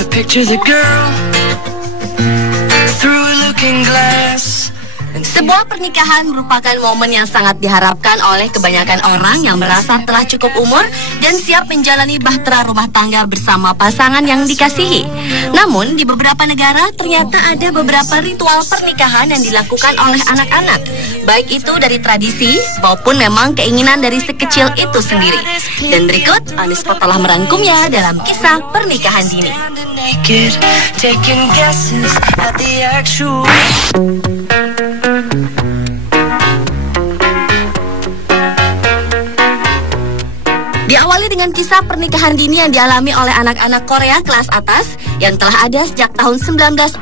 But picture the girl through a looking glass. Sebuah pernikahan merupakan momen yang sangat diharapkan oleh kebanyakan orang yang merasa telah cukup umur dan siap menjalani bahtera rumah tangga bersama pasangan yang dikasihi. Namun, di beberapa negara ternyata ada beberapa ritual pernikahan yang dilakukan oleh anak-anak, baik itu dari tradisi maupun memang keinginan dari sekecil itu sendiri. Dan berikut, Anispot telah merangkumnya dalam kisah pernikahan dini. Diawali dengan kisah pernikahan dini yang dialami oleh anak-anak Korea kelas atas yang telah ada sejak tahun 1916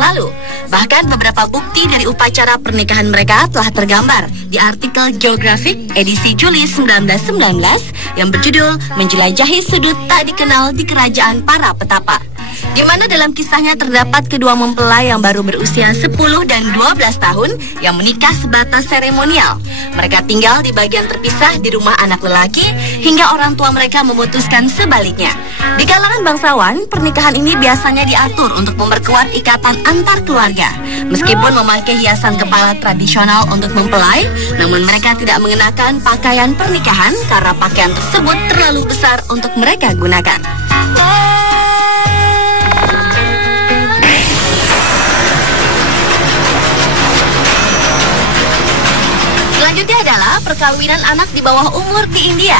lalu. Bahkan beberapa bukti dari upacara pernikahan mereka telah tergambar di artikel Geographic edisi Juli 1919 yang berjudul Menjelajahi Sudut Tak Dikenal di Kerajaan Para Petapa, di mana dalam kisahnya terdapat kedua mempelai yang baru berusia 10 dan 12 tahun yang menikah sebatas seremonial. Mereka tinggal di bagian terpisah di rumah anak lelaki hingga orang tua mereka memutuskan sebaliknya. Di kalangan bangsawan, pernikahan ini biasanya diatur untuk memperkuat ikatan antar keluarga. Meskipun memakai hiasan kepala tradisional untuk mempelai, namun mereka tidak mengenakan pakaian pernikahan karena pakaian tersebut terlalu besar untuk mereka gunakan. Selanjutnya adalah perkawinan anak di bawah umur di India.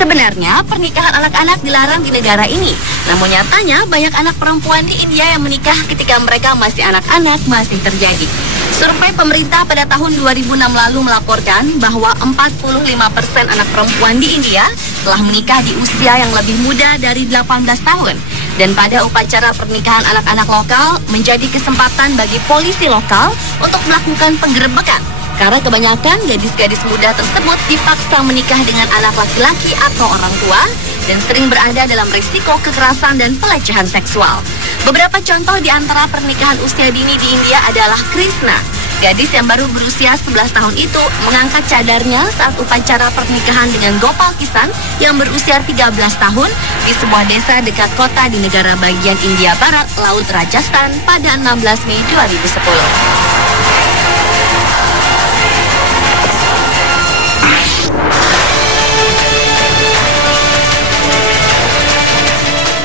Sebenarnya pernikahan anak-anak dilarang di negara ini, namun nyatanya banyak anak perempuan di India yang menikah ketika mereka masih anak-anak masih terjadi. Survei pemerintah pada tahun 2006 lalu melaporkan bahwa 45% anak perempuan di India telah menikah di usia yang lebih muda dari 18 tahun. Dan pada upacara pernikahan anak-anak lokal menjadi kesempatan bagi polisi lokal untuk melakukan penggerebekan. Karena kebanyakan gadis-gadis muda tersebut dipaksa menikah dengan anak laki-laki atau orang tua dan sering berada dalam risiko kekerasan dan pelecehan seksual. Beberapa contoh di antara pernikahan usia dini di India adalah Krishna. Gadis yang baru berusia 11 tahun itu mengangkat cadarnya saat upacara pernikahan dengan Gopal Kisan yang berusia 13 tahun di sebuah desa dekat kota di negara bagian India Barat, Laut Rajasthan pada 16 Mei 2010.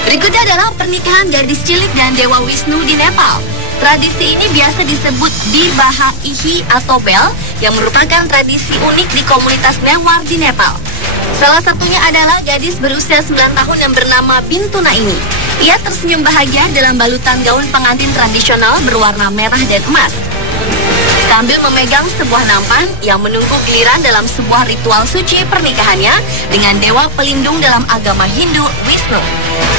Berikutnya adalah pernikahan gadis cilik dan Dewa Wisnu di Nepal. Tradisi ini biasa disebut Bibaha Ihi atau Bel, yang merupakan tradisi unik di komunitas Newar di Nepal. Salah satunya adalah gadis berusia 9 tahun yang bernama Bintuna ini. Ia tersenyum bahagia dalam balutan gaun pengantin tradisional berwarna merah dan emas, sambil memegang sebuah nampan yang menunggu giliran dalam sebuah ritual suci pernikahannya dengan dewa pelindung dalam agama Hindu, Wisnu.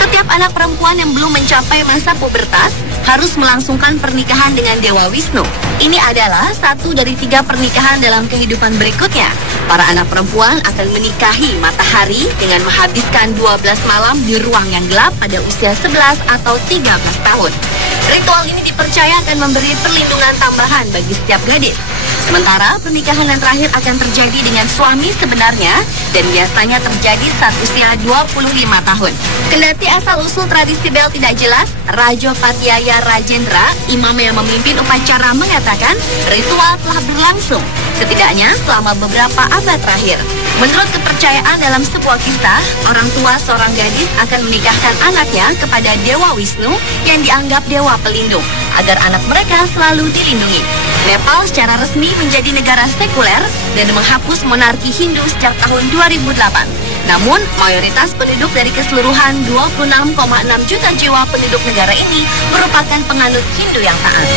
Setiap anak perempuan yang belum mencapai masa pubertas harus melangsungkan pernikahan dengan Dewa Wisnu. Ini adalah satu dari 3 pernikahan dalam kehidupan berikutnya. Para anak perempuan akan menikahi matahari dengan menghabiskan 12 malam di ruang yang gelap pada usia 11 atau 13 tahun. Ritual ini dipercaya akan memberi perlindungan tambahan bagi setiap gadis. Sementara pernikahan yang terakhir akan terjadi dengan suami sebenarnya dan biasanya terjadi saat usia 25 tahun. Kendati asal-usul tradisi Bel tidak jelas, Rajo Patyaya Rajendra, imam yang memimpin upacara, mengatakan ritual telah berlangsung setidaknya selama beberapa abad terakhir. Menurut kepercayaan dalam sebuah kisah, orang tua seorang gadis akan menikahkan anaknya kepada Dewa Wisnu yang dianggap dewa pelindung agar anak mereka selalu dilindungi. Nepal secara resmi menjadi negara sekuler dan menghapus monarki Hindu sejak tahun 2008. Namun, mayoritas penduduk dari keseluruhan 26,6 juta jiwa penduduk negara ini merupakan penganut Hindu yang taat.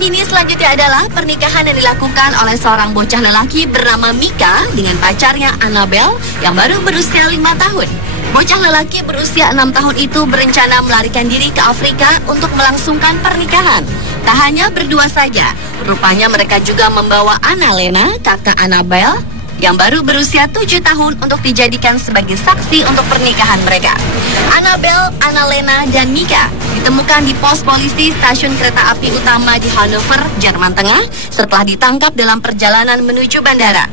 Dini selanjutnya adalah pernikahan yang dilakukan oleh seorang bocah lelaki bernama Mika dengan pacarnya Annabelle yang baru berusia 5 tahun. Bocah lelaki berusia 6 tahun itu berencana melarikan diri ke Afrika untuk melangsungkan pernikahan. Tak hanya berdua saja, rupanya mereka juga membawa Annalena, kakak Annabelle, yang baru berusia 7 tahun untuk dijadikan sebagai saksi untuk pernikahan mereka. Annabelle, Annalena, dan Mika ditemukan di pos polisi stasiun kereta api utama di Hanover, Jerman Tengah setelah ditangkap dalam perjalanan menuju bandara.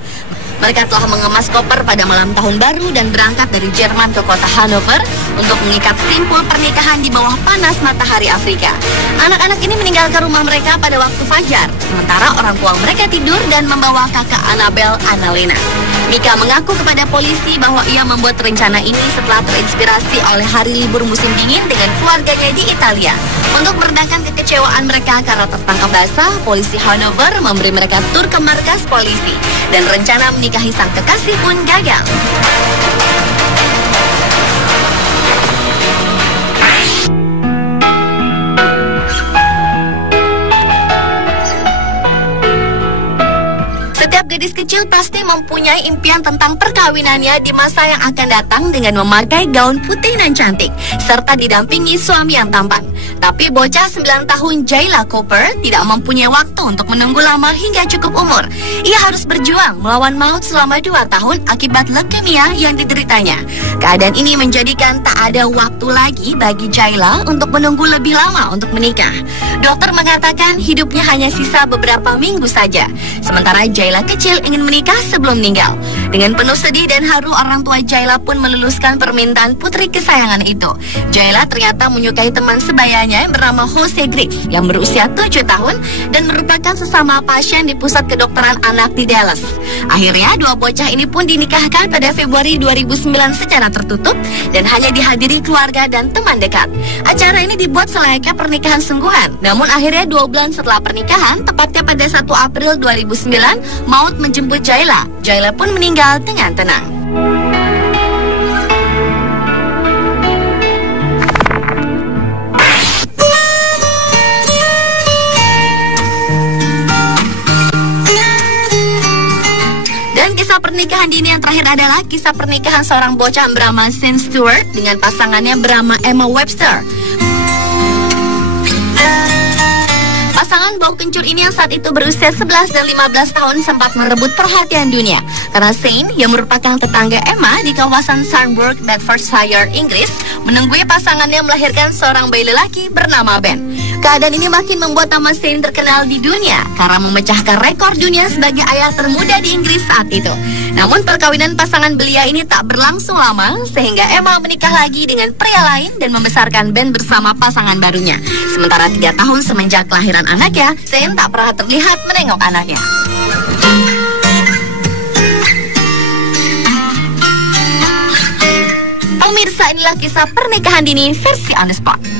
Mereka telah mengemas koper pada malam tahun baru dan berangkat dari Jerman ke kota Hanover untuk mengikat simpul pernikahan di bawah panas matahari Afrika. Anak-anak ini meninggalkan rumah mereka pada waktu fajar, sementara orang tua mereka tidur dan membawa kakak Annabelle, Annalena. Mika mengaku kepada polisi bahwa ia membuat rencana ini setelah terinspirasi oleh hari libur musim dingin dengan keluarganya di Italia. Untuk meredakan kekecewaan mereka karena tertangkap basah, polisi Hanover memberi mereka tur ke markas polisi dan rencana menikahi sang kekasih pun gagal. Setiap gadis kecil pasti mempunyai impian tentang perkawinannya di masa yang akan datang dengan memakai gaun putih dan cantik, serta didampingi suami yang tampan. Tapi bocah 9 tahun Jayla Cooper tidak mempunyai waktu untuk menunggu lama hingga cukup umur. Ia harus berjuang melawan maut selama 2 tahun akibat leukemia yang dideritanya. Keadaan ini menjadikan tak ada waktu lagi bagi Jayla untuk menunggu lebih lama untuk menikah. Dokter mengatakan hidupnya hanya sisa beberapa minggu saja. Sementara Jayla kecil ingin menikah sebelum meninggal. Dengan penuh sedih dan haru, orang tua Jayla pun meluluskan permintaan putri kesayangan itu. Jayla ternyata menyukai teman sebayanya yang bernama Jose Griggs yang berusia 7 tahun dan merupakan sesama pasien di pusat kedokteran anak di Dallas. Akhirnya dua bocah ini pun dinikahkan pada Februari 2009 secara tertutup dan hanya dihadiri keluarga dan teman dekat. Acara ini dibuat selayaknya pernikahan sungguhan. Namun akhirnya 2 bulan setelah pernikahan, tepatnya pada 1 April 2009, maut menjemput Jayla. Jayla pun meninggal dengan tenang. Dan kisah pernikahan dini yang terakhir adalah kisah pernikahan seorang bocah bernama Sean Stewart dengan pasangannya bernama Emma Webster. Pasangan bau kencur ini yang saat itu berusia 11 dan 15 tahun sempat merebut perhatian dunia karena Shane yang merupakan tetangga Emma di kawasan Sandburg, Bedfordshire, Inggris menunggui pasangannya melahirkan seorang bayi lelaki bernama Ben. Keadaan ini makin membuat nama Shane terkenal di dunia karena memecahkan rekor dunia sebagai ayah termuda di Inggris saat itu. Namun perkawinan pasangan belia ini tak berlangsung lama sehingga Emma menikah lagi dengan pria lain dan membesarkan Ben bersama pasangan barunya. Sementara 3 tahun semenjak kelahiran anaknya, Shane tak pernah terlihat menengok anaknya. Pemirsa, inilah kisah pernikahan dini versi On The Spot.